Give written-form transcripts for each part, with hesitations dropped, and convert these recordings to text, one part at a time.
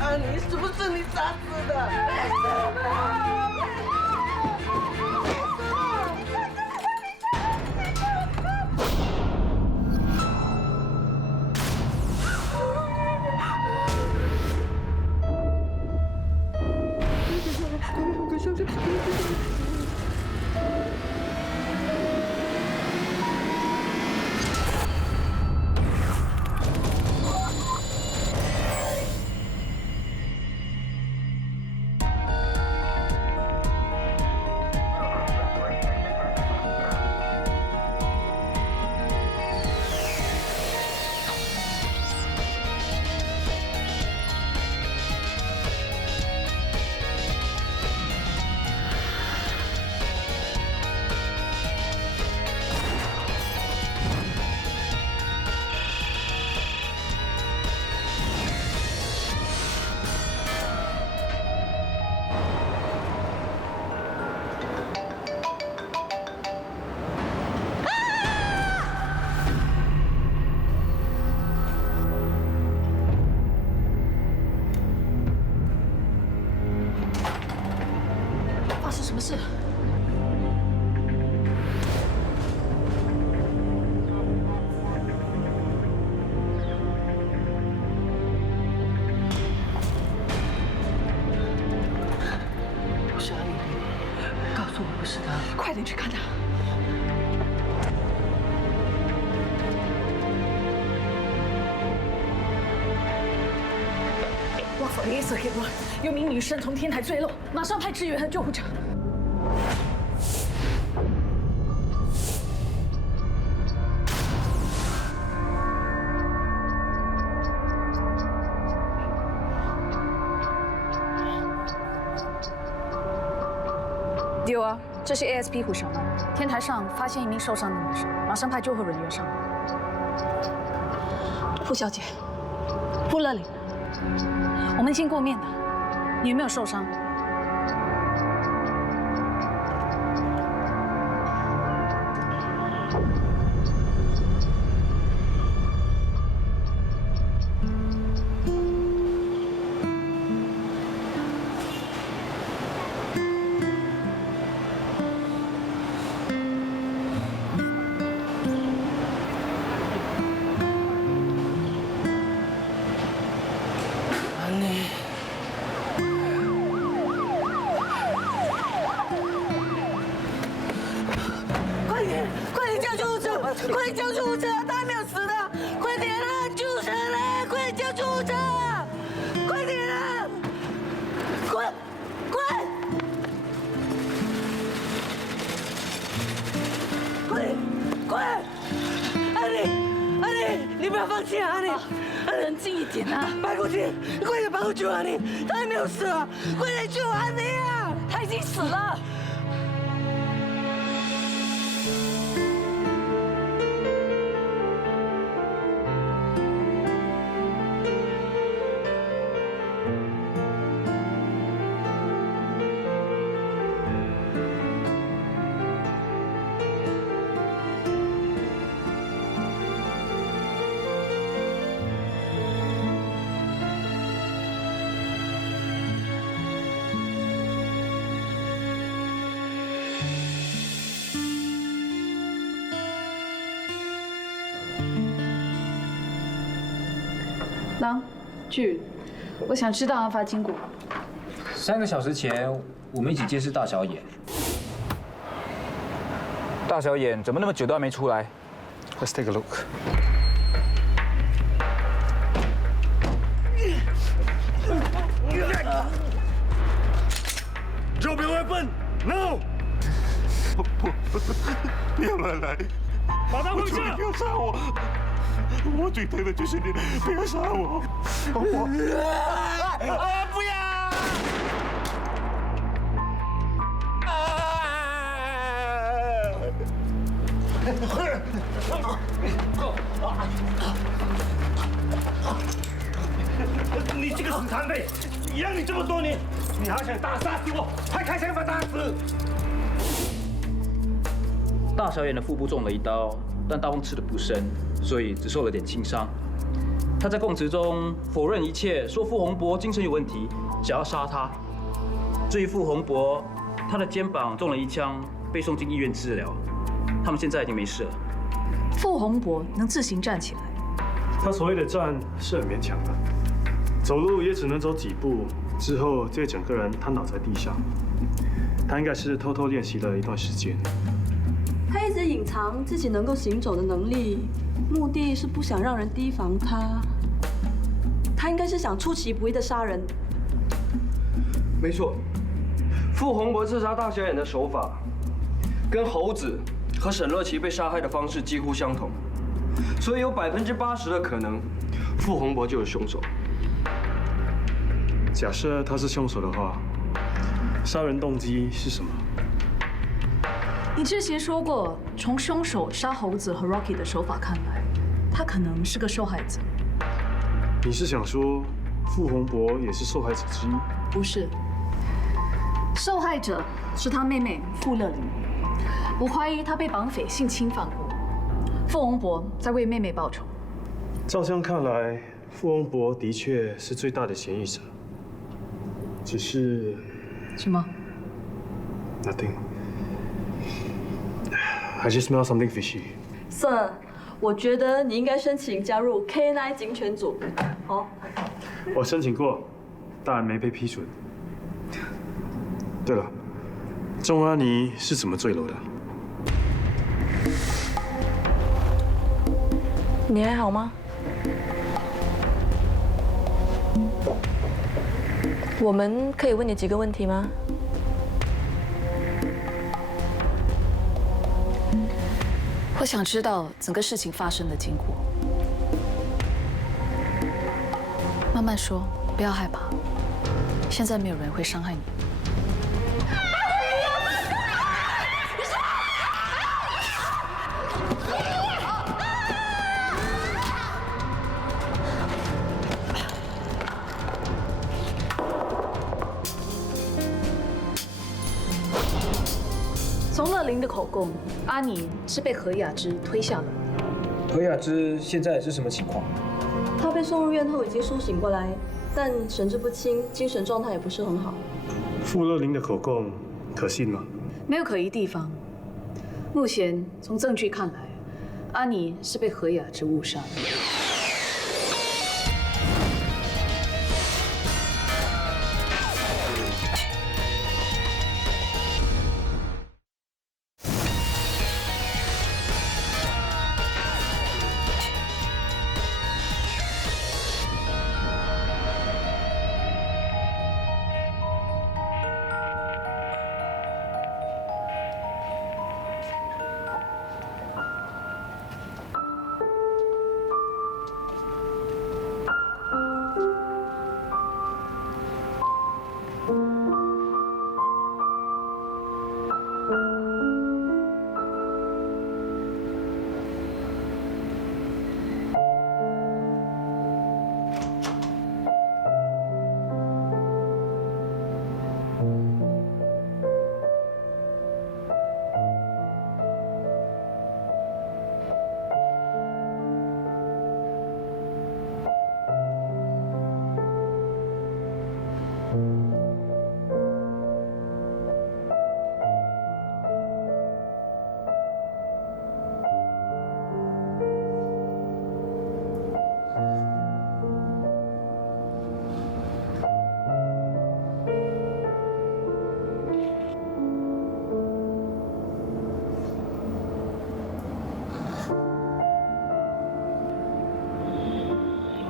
阿妮，是不是你杀死的？为什么？ 快点去看他！瓦弗雷斯给我，有名女生从天台坠落，马上派支援和救护车。丢啊！ 这是 ASP 虎小曼，天台上发现一名受伤的女生，马上派救护人员上来。傅小姐，傅乐玲，我们见过面的，你有没有受伤？快点叫救护车！他还没有死的，快点啊！救护车来！快点叫救护车！快点啊！快！快！阿丽，你不要放弃啊！阿丽，冷静一点啊！白骨精，你快点帮我救阿丽，他还没有死啊！快点救阿丽啊！他已经死了。 狼，剧，我想知道案发经过。3个小时前，我们一起监视大小眼。大小眼怎么那么久都还没出来 ？Let's take a look。Drop your weapon now！ 不要乱来，把他放下！不要杀我！我最疼的就是你，不要杀我！不要！你这个死残废！养你这么多年，你还想大杀死我，还开枪把打死！大小眼的腹部中了一刀，但刀锋刺得不深，所以只受了点轻伤。他在供词中否认一切，说傅洪博精神有问题，想要杀他。至于傅洪博，他的肩膀中了一枪，被送进医院治疗，他们现在已经没事了。傅洪博能自行站起来，他所谓的站是很勉强的，走路也只能走几步，之后就整个人瘫倒在地上。他应该是偷偷练习了一段时间。他一直隐藏自己能够行走的能力，目的是不想让人提防他。他应该是想出其不意的杀人。没错，傅洪博刺杀大小眼的手法，跟猴子和沈乐琪被杀害的方式几乎相同，所以有80%的可能，傅洪博就是凶手。假设他是凶手的话，杀人动机是什么？你之前说过，从凶手杀猴子和 Rocky 的手法看来，他可能是个受害者。你是想说傅洪博也是受害者之一？不是，受害者是他妹妹傅乐玲。我怀疑他被绑匪性侵犯过，傅洪博在为妹妹报仇。照这样看来，傅洪博的确是最大的嫌疑者。只是什么 ？Nothing. I just smell something fishy. Sir， 我觉得你应该申请加入 K9 警犬组。好。我申请过，但没被批准。对了，钟阿妮是怎么坠楼的？你还好吗？我们可以问你几个问题吗？我想知道整个事情发生的经过。慢慢说，不要害怕。现在没有人会伤害你。从乐玲的口供，阿妮是被何雅芝推下楼。何雅芝现在是什么情况？他被送入院后已经苏醒过来，但神志不清，精神状态也不是很好。傅乐玲的口供可信吗？没有可疑地方。目前从证据看来，阿妮是被何雅芝误杀的。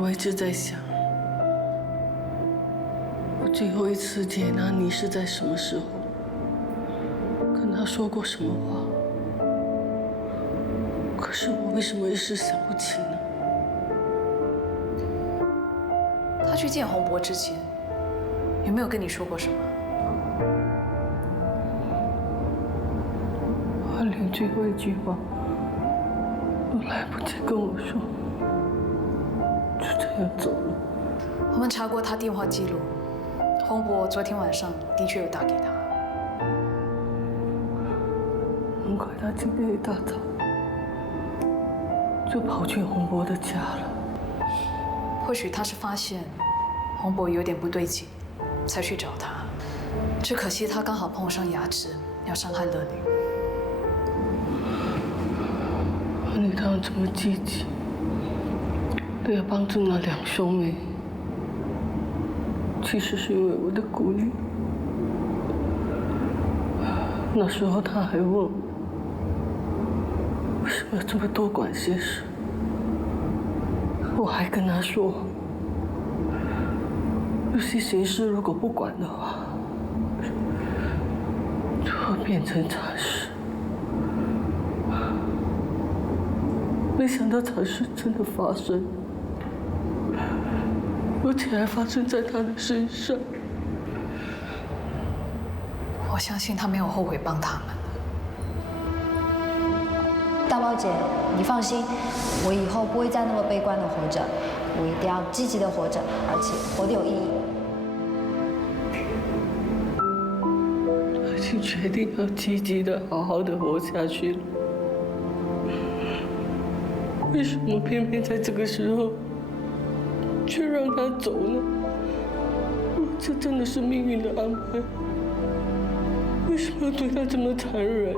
我一直在想，我最后一次见阿妮是在什么时候，跟她说过什么话。可是我为什么一时想不起呢？他去见洪博之前，有没有跟你说过什么？他连最后一句话都来不及跟我说，就这样走了。我们查过他电话记录，洪博昨天晚上的确有打给他。很快他今天一大早就跑去洪博的家了。或许他是发现洪博有点不对劲，才去找他。只可惜他刚好碰上雅芝，要伤害乐玲。你刚刚这么积极，都要帮助那2兄妹，其实是因为我的顾虑。那时候他还问我，为什么要这么多管闲事？我还跟他说，有些闲事如果不管的话，就会变成惨事。没想到惨事真的发生，而且还发生在他的身上。我相信他没有后悔帮他们。大宝姐，你放心，我以后不会再那么悲观的活着，我一定要积极的活着，而且活得有意义。我已经决定要积极的、好好的活下去了。为什么偏偏在这个时候，却让他走呢？这真的是命运的安排。为什么要对他这么残忍？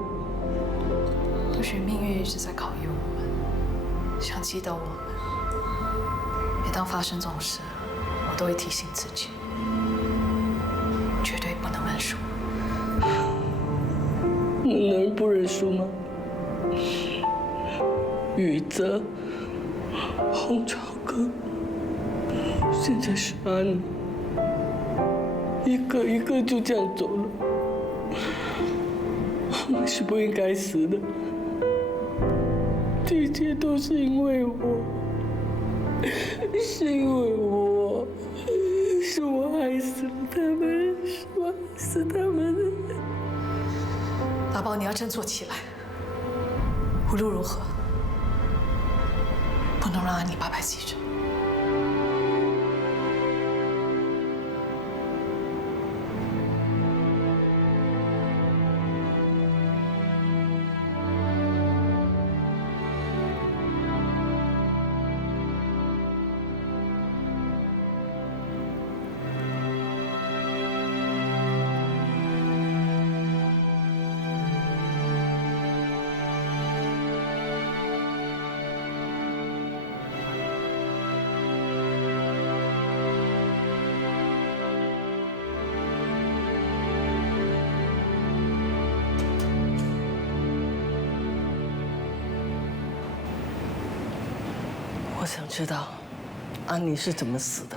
或许命运一直在考验我们，想击倒我们。每当发生这种事，我都会提醒自己，绝对不能认输。能不认输吗？宇泽、洪朝哥，现在是安妮，一个一个就这样走了。他们是不应该死的，这一切都是因为我，是因为我，是我害死了他们，是我害死他们的。大宝，你要振作起来，无论如何，不能让安妮白白记着。我想知道安妮是怎么死的。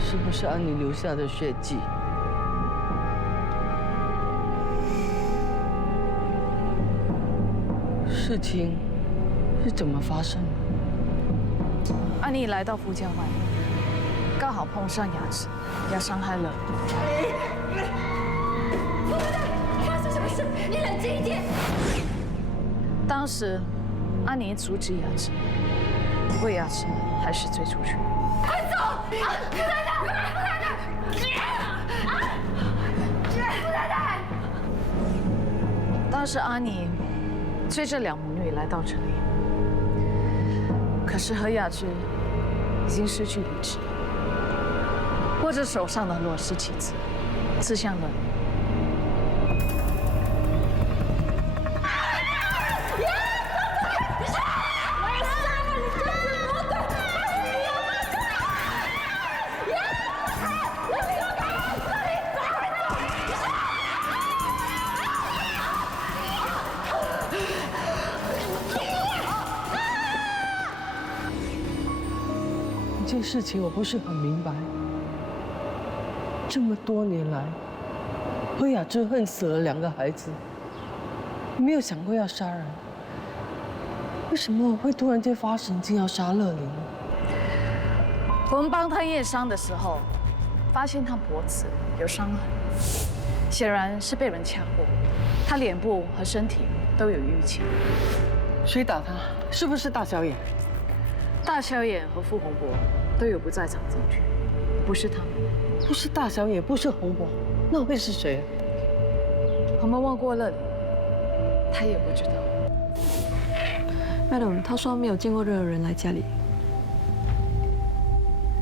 是不是安妮留下的血迹？事情是怎么发生的？安妮来到傅家湾，刚好碰上雅芝，要伤害了。傅太太，发生什么事？你冷静一点。当时，安妮阻止雅芝，不过雅芝还是追出去。快走！傅太太，傅太太，傅太太！当时阿妮追着2母女来到这里，可是何雅芝已经失去理智，握着手上的裸尸旗子，刺向了你。这件事情我不是很明白。这么多年来，何雅芝恨死了2个孩子，没有想过要杀人。为什么我会突然间发神经要杀乐玲？我们帮她验伤的时候，发现她脖子有伤痕，显然是被人掐过，他脸部和身体都有淤青。谁打他？是不是大小眼？大小眼和傅洪博都有不在场证据，不是他们。不是大小眼，不是洪博，那会是谁？我们问过乐里，他也不知道。Madam， 他说没有见过任何人来家里。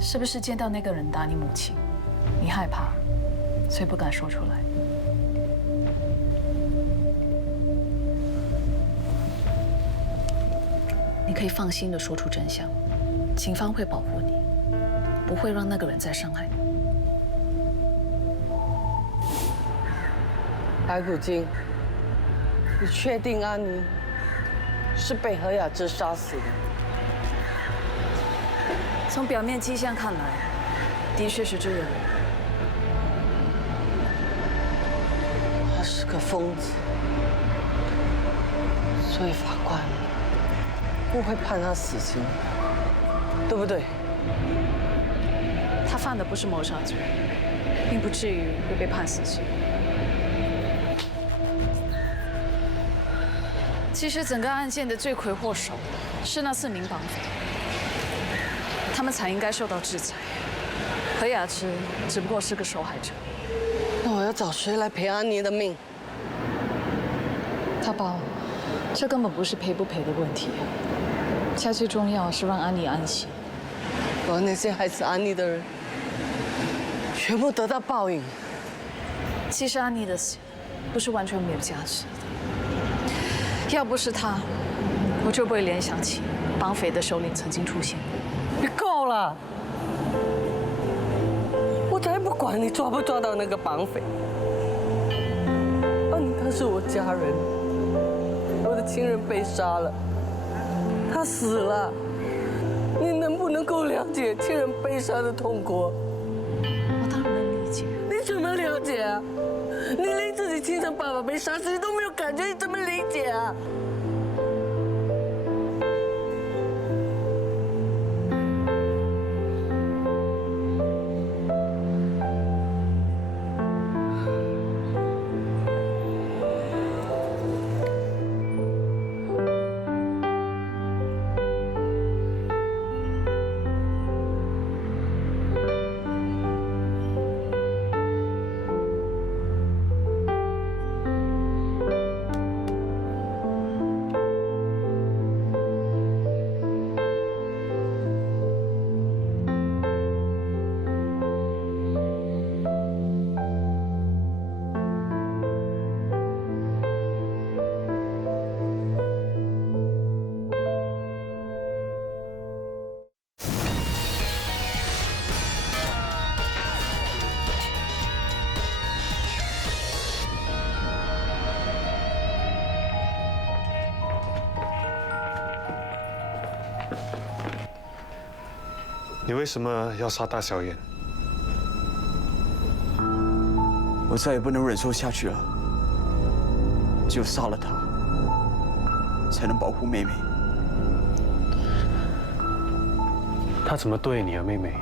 是不是见到那个人打你母亲，你害怕，所以不敢说出来？你可以放心的说出真相，警方会保护你，不会让那个人再伤害你。白骨精，你确定安妮是被何雅芝杀死的？从表面迹象看来，的确是这样。他是个疯子，所以法官不会判他死刑，对不对？他犯的不是谋杀罪，并不至于会被判死刑。其实整个案件的罪魁祸首是那4名绑匪，他们才应该受到制裁。何雅芝只不过是个受害者。那我要找谁来赔安妮的命？大宝，这根本不是赔不赔的问题，现在最重要是让安妮安息。我要那些害死安妮的人全部得到报应。其实安妮的死不是完全没有价值的。要不是他，我就不会联想起绑匪的首领曾经出现过。你够了！我才不管你抓不抓到那个绑匪。安妮她是我家人，我的亲人被杀了，他死了，你能不能够了解亲人被杀的痛苦？我当然能理解。你怎么了解啊？你连自己亲生爸爸被杀死你都没有感觉，你怎么理解啊？你为什么要杀大小眼？我再也不能忍受下去了，只有杀了他，才能保护妹妹。他怎么对你啊，妹妹？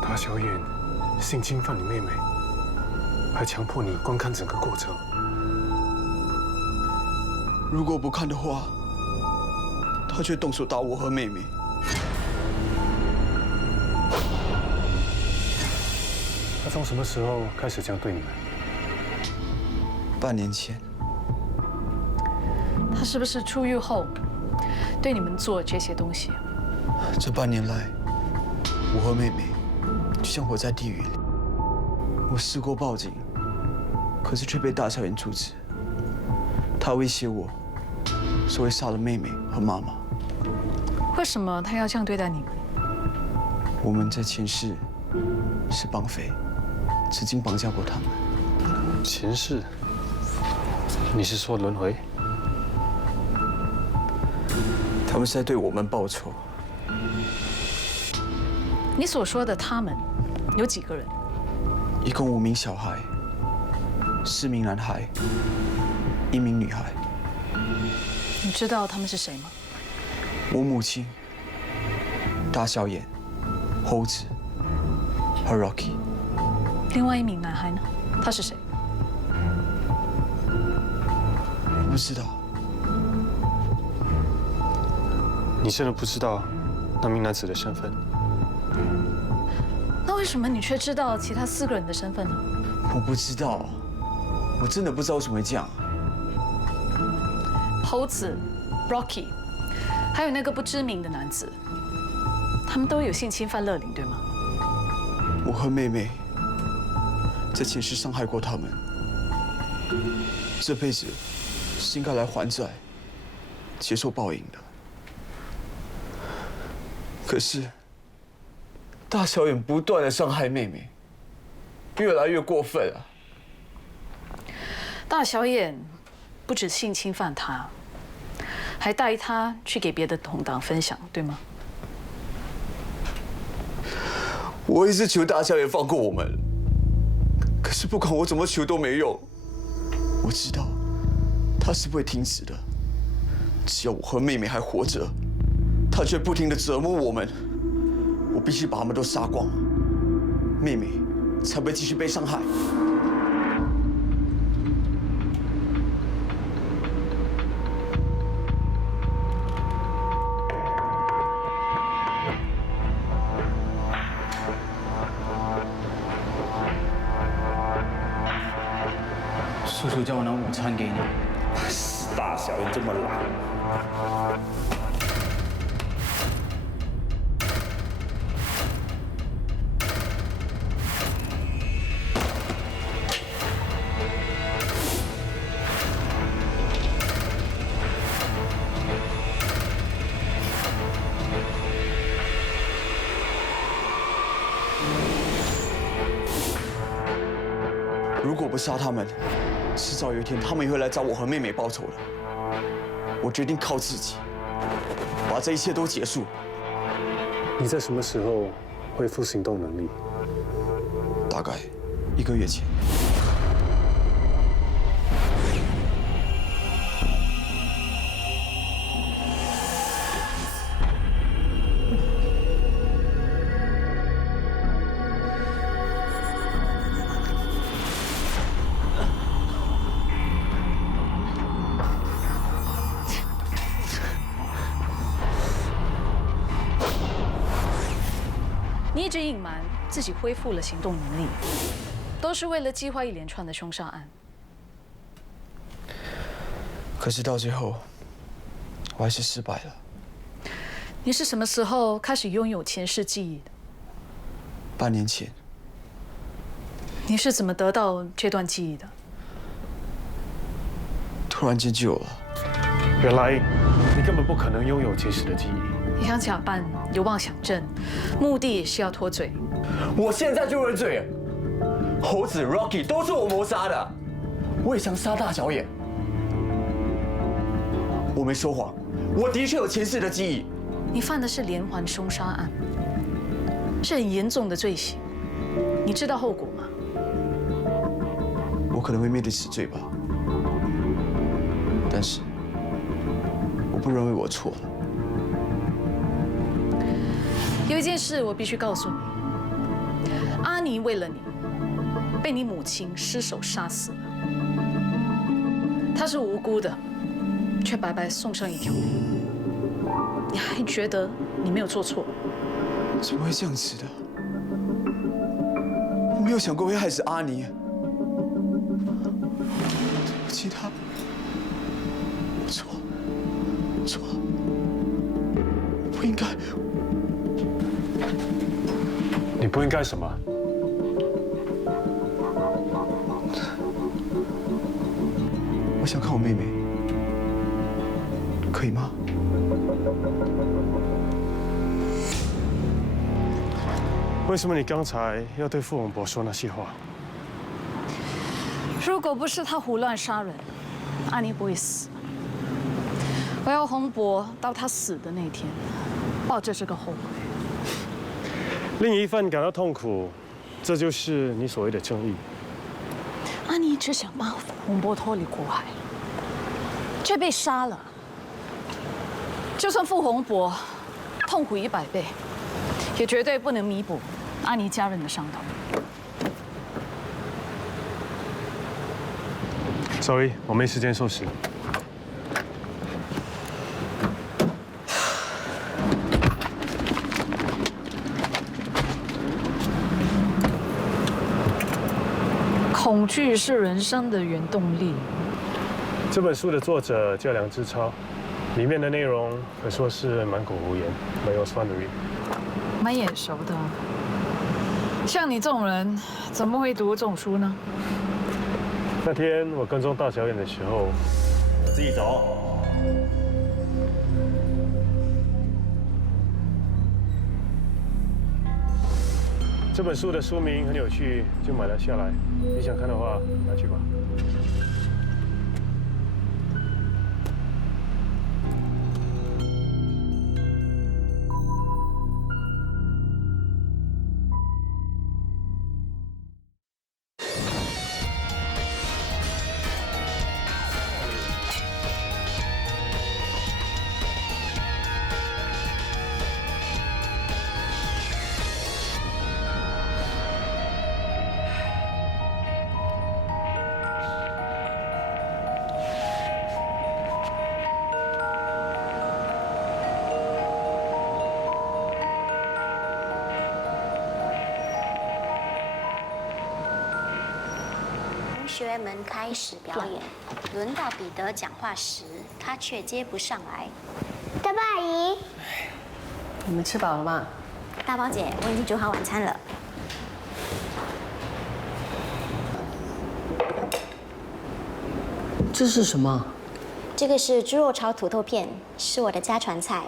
大小眼性侵犯你妹妹，还强迫你观看整个过程。如果不看的话，他却动手打我和妹妹。他从什么时候开始这样对你们？半年前。他是不是出狱后对你们做这些东西？这半年来，我和妹妹就像活在地狱里。我试过报警，可是却被大小眼阻止。他威胁我，说会杀了妹妹和妈妈。为什么他要这样对待你们？我们在前世是绑匪，曾经绑架过他们。前世？你是说轮回？他们是在对我们报仇。你所说的他们有几个人？一共5名小孩，4名男孩，1名女孩。你知道他们是谁吗？我母亲、大小眼、猴子和 Rocky。另外一名男孩呢？他是谁？我不知道。你真的不知道那名男子的身份？那为什么你却知道其他4个人的身份呢？我不知道，我真的不知道为什么会这样。猴子、Rocky， 还有那个不知名的男子，他们都有性侵犯乐龄，对吗？我和妹妹在前世伤害过他们，这辈子是应该来还债、接受报应的。可是大小眼不断的伤害妹妹，越来越过分啊！大小眼不止性侵犯她，还带她去给别的同党分享，对吗？我一直求大小眼放过我们，可是不管我怎么求都没用。我知道他是不会停止的，只要我和妹妹还活着，他却不停地折磨我们。我必须把他们都杀光，妹妹才不会继续被伤害。叔叔叫我拿午餐给你。大小眼这么懒。如果不杀他们，迟早有一天他们也会来找我和妹妹报仇的。我决定靠自己，把这一切都结束。你在什么时候恢复行动能力？大概1个月前。你一直隐瞒自己恢复了行动能力，都是为了计划一连串的凶杀案。可是到最后，我还是失败了。你是什么时候开始拥有前世记忆的半年前。你是怎么得到这段记忆的？突然间就有了。原来你根本不可能拥有前世的记忆。你想假扮有妄想症，目的是要脱罪。我现在就认罪。猴子 Rocky 都是我谋杀的，我也想杀大小眼。我没说谎，我的确有前世的记忆。你犯的是连环凶杀案，是很严重的罪行，你知道后果吗？我可能会面对死罪吧，但是我不认为我错了。有一件事我必须告诉你，阿尼为了你，被你母亲失手杀死了。她是无辜的，却白白送上一条命。你还觉得你没有做错？怎么会这样子的？我没有想过会害死阿尼。对不起他，我错了，我错了，我不应该。你不应该什么？我想看我妹妹，可以吗？为什么你刚才要对傅文博说那些话？如果不是他胡乱杀人，阿尼不会死。我要洪博到他死的那天，报这是个后悔。另一份感到痛苦，这就是你所谓的正义。阿尼只想把洪博脱离苦海，却被杀了。就算傅洪博痛苦100倍，也绝对不能弥补阿妮家人的伤痛。 Sorry， 我没时间收拾。恐惧是人生的原动力。这本书的作者叫梁志超，里面的内容可说是满口胡言，没有酸的味。蛮眼熟的。像你这种人，怎么会读这种书呢？ 那天我跟踪大小眼的时候，自己走。这本书的书名很有趣，就买了下来。你想看的话，拿去吧。同学们开始表演，轮到彼得讲话时，他却接不上来。大宝阿姨，你们吃饱了吗？大宝姐，我已经煮好晚餐了。这是什么？这个是猪肉炒土豆片，是我的家传菜。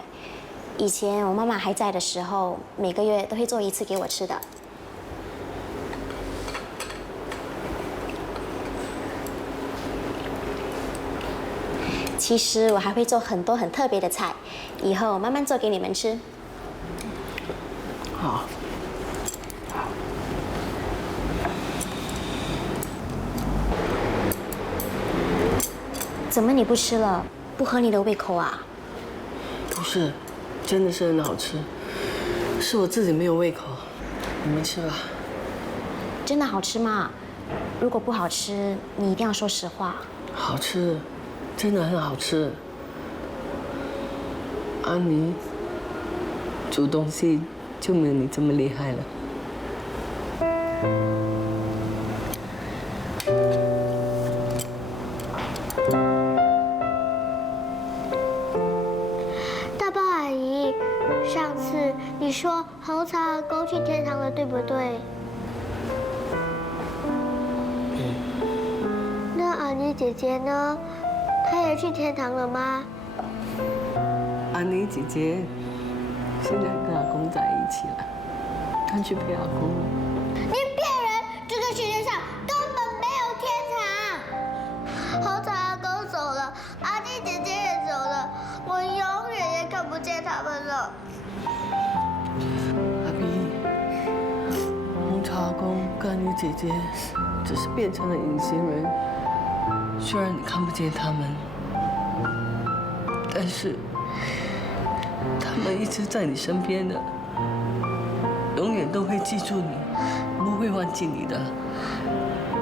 以前我妈妈还在的时候，每个月都会做1次给我吃的。 其实我还会做很多很特别的菜，以后慢慢做给你们吃。好。怎么你不吃了？不合你的胃口啊？不是，真的是很好吃，是我自己没有胃口。你们吃吧。真的好吃吗？如果不好吃，你一定要说实话。好吃。 真的很好吃，阿妮煮东西就没有你这么厉害了。大宝阿姨，上次你说红草阿公去天堂了，对不对？那阿妮姐姐呢？ 她也去天堂了吗？阿妮姐姐现在跟阿公在一起了，她去陪阿公了。你骗人！这个世界上根本没有天堂。红草阿公走了，阿妮姐姐也走了，我永远也看不见他们了。阿比，红草阿公跟阿妮姐姐只是变成了隐形人。 虽然你看不见他们，但是他们一直在你身边的，永远都会记住你，不会忘记你的。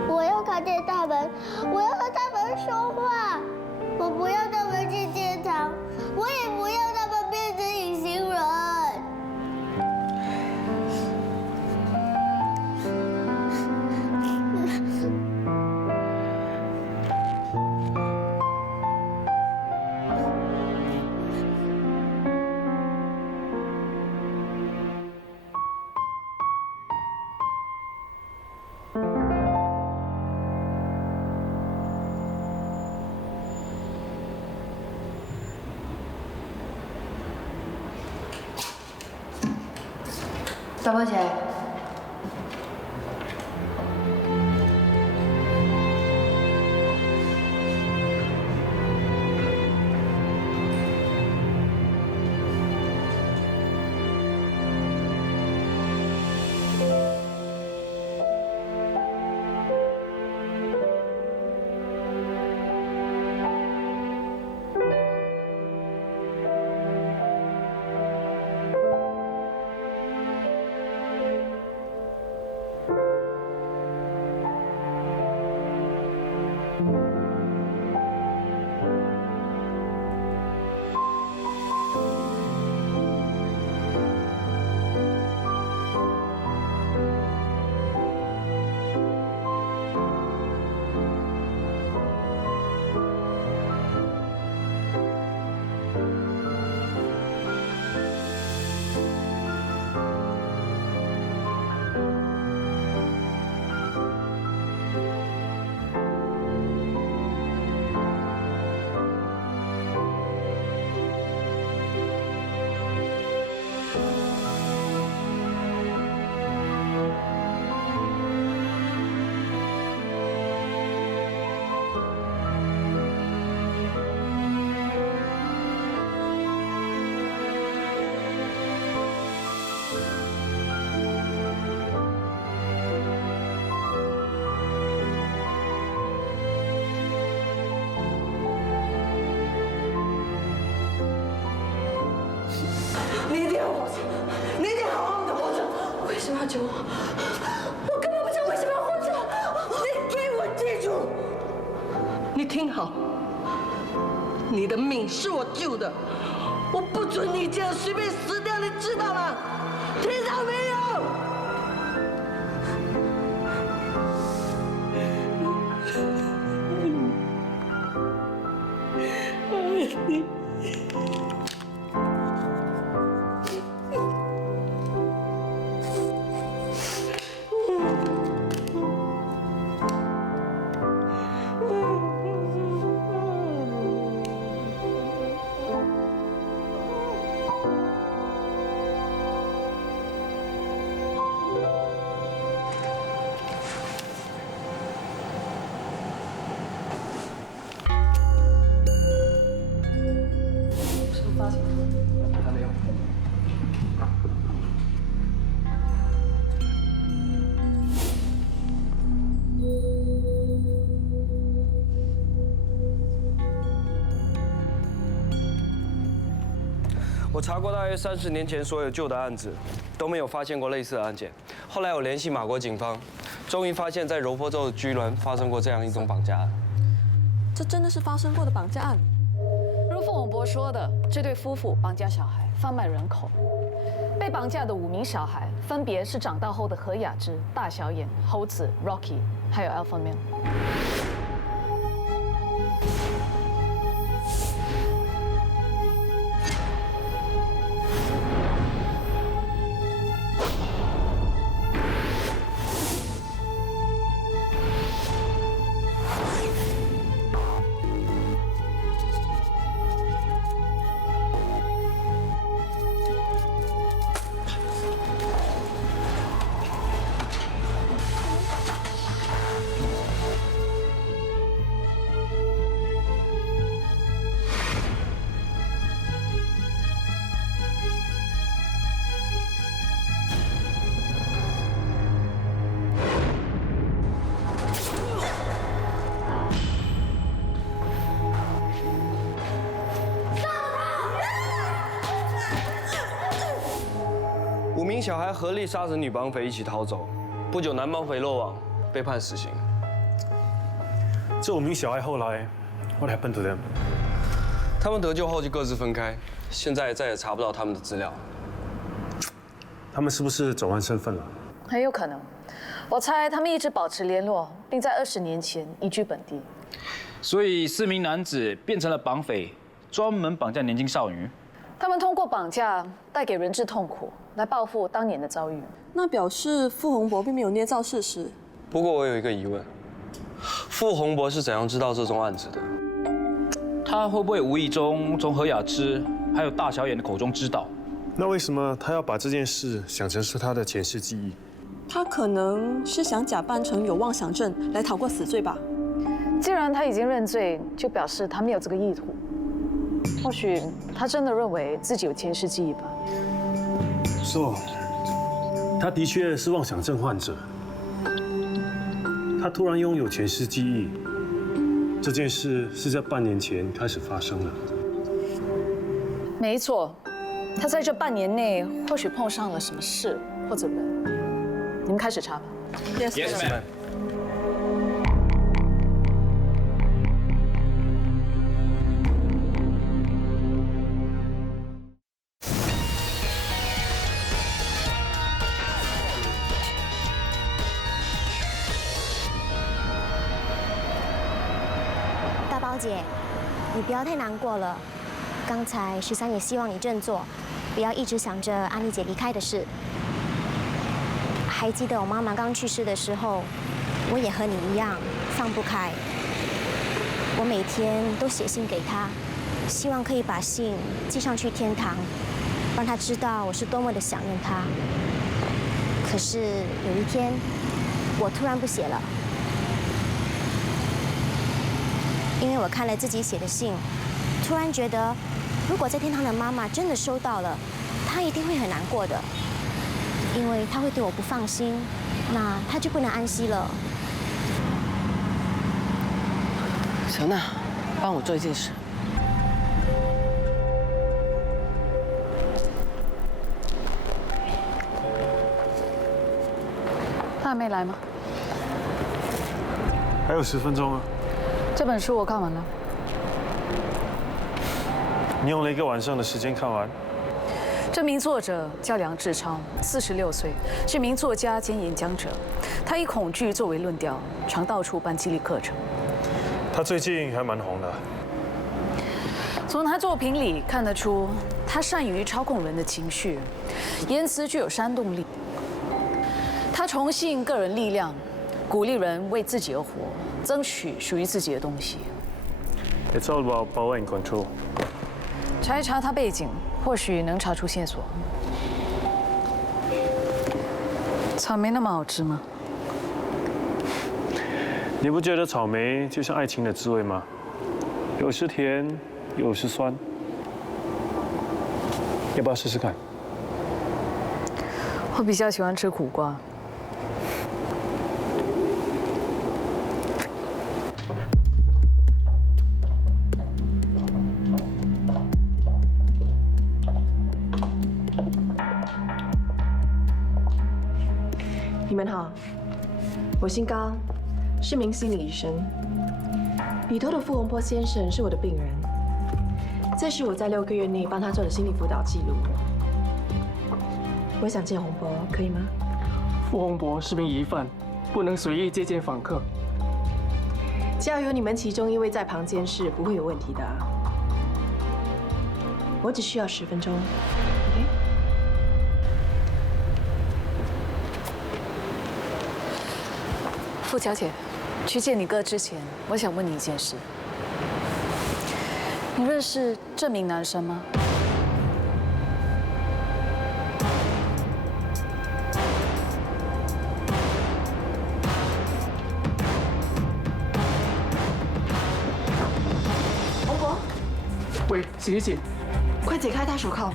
我要看见他们，我要和他们说话。我不要他们进天堂，我也不要他们变成隐形人。 大宝姐，救我！我根本不知道为什么要活着！你给我记住，你听好，你的命是我救的，我不准你这样随便死掉，你知道吗？听到没有？ 还没有。我查过大约30年前所有旧的案子，都没有发现过类似的案件。后来我联系马国警方，终于发现，在柔佛州的居銮发生过这样一种绑架案。这真的是发生过的绑架案。 如傅永博说的，这对夫妇绑架小孩，贩卖人口。被绑架的5名小孩，分别是长大后的何雅芝、大小眼、猴子 Rocky， 还有 Alpha Male。5名小孩合力杀死女绑匪，一起逃走。不久，男绑匪落网，被判死刑。这5名小孩后来，What happened to them？ 他们得救后就各自分开，现在再也查不到他们的资料。他们是不是转换身份了？很有可能。我猜他们一直保持联络，并在20年前移居本地。所以4名男子变成了绑匪，专门绑架年轻少女。 他们通过绑架带给人质痛苦，来报复当年的遭遇。那表示傅洪博并没有捏造事实。不过我有一个疑问：傅洪博是怎样知道这宗案子的？他会不会无意中从何雅芝还有大小眼的口中知道？那为什么他要把这件事想成是他的前世记忆？他可能是想假扮成有妄想症来逃过死罪吧。既然他已经认罪，就表示他没有这个意图。 或许他真的认为自己有前世记忆吧。So， 他的确是妄想症患者。他突然拥有前世记忆，这件事是在半年前开始发生的。没错，他在这半年内或许碰上了什么事或者人。你们开始查吧。Yes, ma'am. 姐，你不要太难过了。刚才13也希望你振作，不要一直想着安妮姐离开的事。还记得我妈妈刚去世的时候，我也和你一样放不开。我每天都写信给她，希望可以把信寄上去天堂，让她知道我是多么的想念她。可是有一天，我突然不写了。 因为我看了自己写的信，突然觉得，如果在天堂的妈妈真的收到了，她一定会很难过的，因为她会对我不放心，那她就不能安息了。小娜，帮我做一件事。还没来吗？还有10分钟啊。这本书我看完了。你用了1个晚上的时间看完？这名作者叫梁志超，46岁，是名作家兼演讲者。他以恐惧作为论调，常到处办激励课程。他最近还蛮红的。从他作品里看得出，他善于操控人的情绪，言辞具有煽动力。他崇信个人力量，鼓励人为自己而活，争取属于自己的东西。It's all about power and control. 查一查他背景，或许能查出线索。草莓那么好吃吗？你不觉得草莓就像爱情的滋味吗？有时甜，有时酸。要不要试试看？我比较喜欢吃苦瓜。你们好，我姓高，是名心理医生。里头的傅洪波先生是我的病人，这是我在6个月内帮他做的心理辅导记录。我想见洪波，可以吗？傅洪博是名疑犯，不能随意接见访客。只要有你们其中一位在旁监视，不会有问题的。我只需要10分钟。OK？傅小姐，去见你哥之前，我想问你一件事。你认识这名男生吗？洪博，喂，醒一醒！快解开他手铐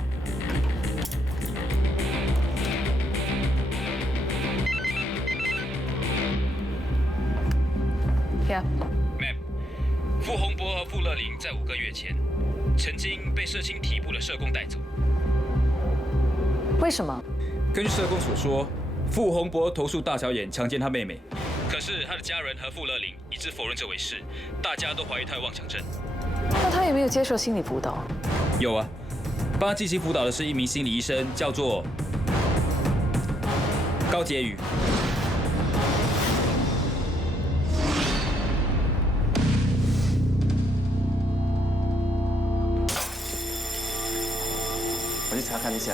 ！Ma'am， 傅洪博和傅乐玲在5个月前，曾经被社青体部的社工带走。为什么？根据社工所说，傅洪博投诉大小眼强奸他妹妹，可是他的家人和傅乐玲一致否认这回事，大家都怀疑他有妄想症。那他有没有接受心理辅导？有啊，帮他进行辅导的是一名心理医生，叫做高杰宇。我去查看一下。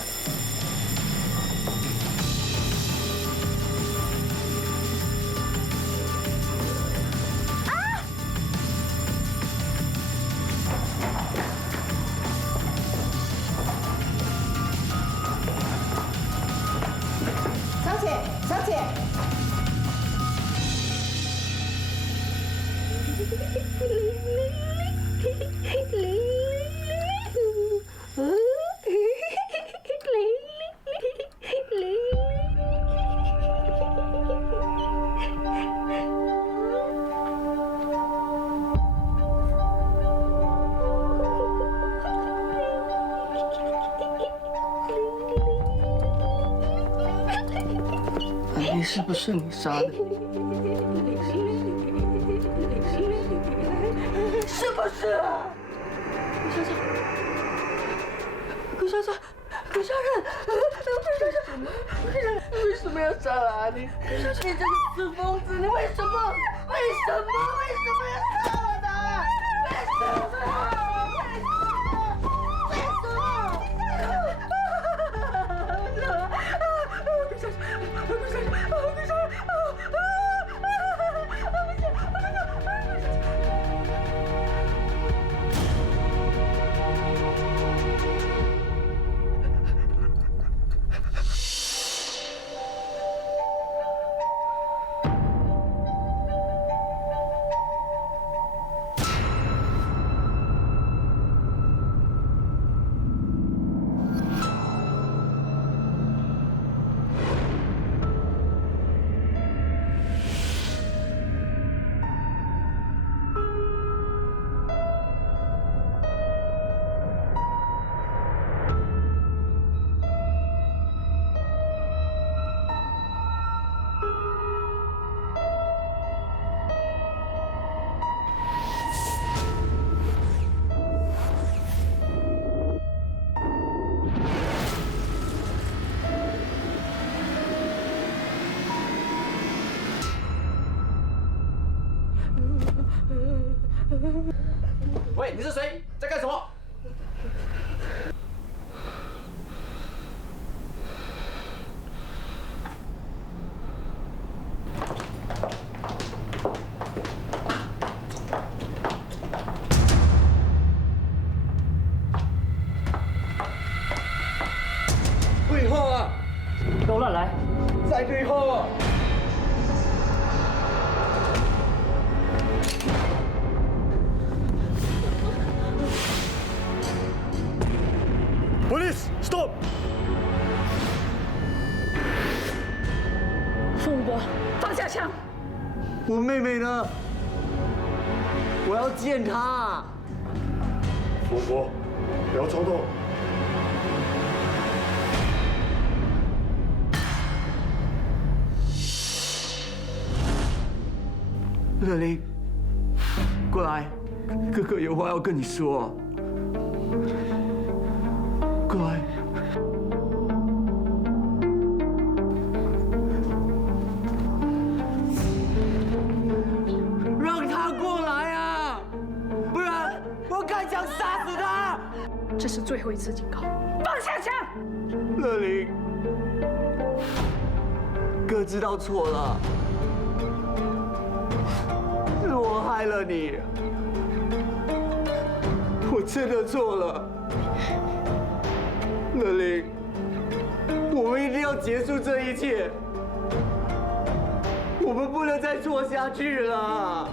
小姐，小姐。你是不是你杀的？是不是啊？顾小姐，顾小姐，为什么要杀了阿丽？你这个死疯子，你为什么要杀了他？为什么？喂，你是谁？在干什么？退后啊！都乱来！再退后啊！ Police, stop！ 傅洪博，放下枪！我妹妹呢？我要见她。傅洪博，不要冲动。乐玲，过来，哥哥有话要跟你说。过来。让他过来啊！不然我开枪杀死他！这是最后一次警告，放下枪！乐玲，哥知道错了。 是我害了你，我真的错了，乐玲，我们一定要结束这一切，我们不能再错下去了。